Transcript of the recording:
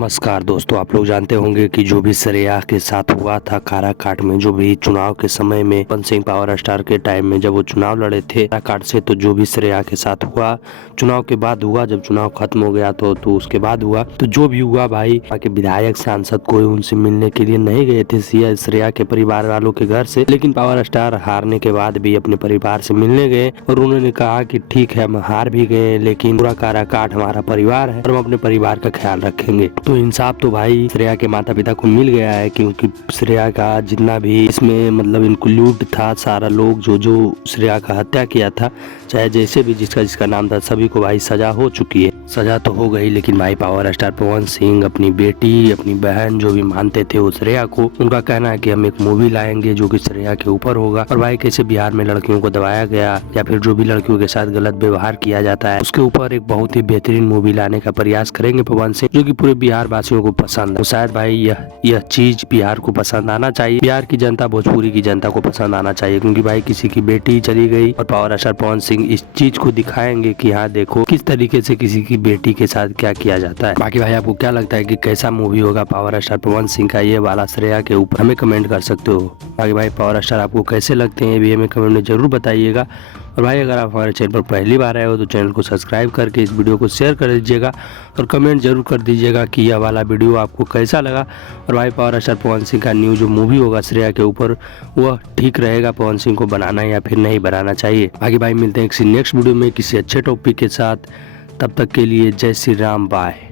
नमस्कार दोस्तों, आप लोग जानते होंगे कि जो भी श्रेया के साथ हुआ था काराकाट में, जो भी चुनाव के समय में पवन सिंह पावर स्टार के टाइम में जब वो चुनाव लड़े थे काराकाट से, तो जो भी श्रेया के साथ हुआ चुनाव के बाद हुआ, जब चुनाव खत्म हो गया तो उसके बाद हुआ, तो जो भी हुआ भाई के विधायक सांसद कोई उनसे मिलने के लिए नहीं गए थे श्रेया के परिवार वालों के घर से, लेकिन पावर स्टार हारने के बाद भी अपने परिवार से मिलने गए और उन्होंने कहा कि ठीक है, हम हार भी गए लेकिन पूरा काराकाट हमारा परिवार है और हम अपने परिवार का ख्याल रखेंगे। तो इंसाफ तो भाई श्रेया के माता पिता को मिल गया है, क्योंकि श्रेया का जितना भी इसमें मतलब इंक्लूड था, सारा लोग जो श्रेया का हत्या किया था, चाहे जैसे भी जिसका नाम था, सभी को भाई सजा हो चुकी है। सजा तो हो गई, लेकिन भाई पावर स्टार पवन सिंह अपनी बेटी अपनी बहन जो भी मानते थे वो श्रेया को, उनका कहना है कि हम एक मूवी लाएंगे जो कि श्रेया के ऊपर होगा और भाई कैसे बिहार में लड़कियों को दबाया गया या फिर जो भी लड़कियों के साथ गलत व्यवहार किया जाता है उसके ऊपर एक बहुत ही बेहतरीन मूवी लाने का प्रयास करेंगे पवन सिंह, जो कि पूरे बिहार वासियों को पसंद है। तो शायद भाई यह चीज बिहार को पसंद आना चाहिए, बिहार की जनता भोजपुरी की जनता को पसंद आना चाहिए, क्योंकि भाई किसी की बेटी चली गई और पावर स्टार पवन सिंह इस चीज को दिखाएंगे कि हाँ देखो किस तरीके से किसी की बेटी के साथ क्या किया जाता है। बाकी भाई आपको क्या लगता है कि कैसा मूवी होगा पावर स्टार पवन सिंह का ये वाला श्रेया के ऊपर, हमें कमेंट कर सकते हो। बाकी भाई पावर स्टार आपको कैसे लगते हैं ये भी हमें कमेंट में जरूर बताइएगा। और भाई अगर आप हमारे चैनल पर पहली बार आए हो तो चैनल को सब्सक्राइब करके इस वीडियो को शेयर कर दीजिएगा और कमेंट जरूर कर दीजिएगा कि यह वाला वीडियो आपको कैसा लगा। और भाई पावर स्टार पवन सिंह का न्यू जो मूवी होगा श्रेया के ऊपर, वह ठीक रहेगा पवन सिंह को बनाना या फिर नहीं बनाना चाहिए। बाकी भाई मिलते हैं किसी नेक्स्ट वीडियो में किसी अच्छे टॉपिक के साथ, तब तक के लिए जय श्री राम, बाय।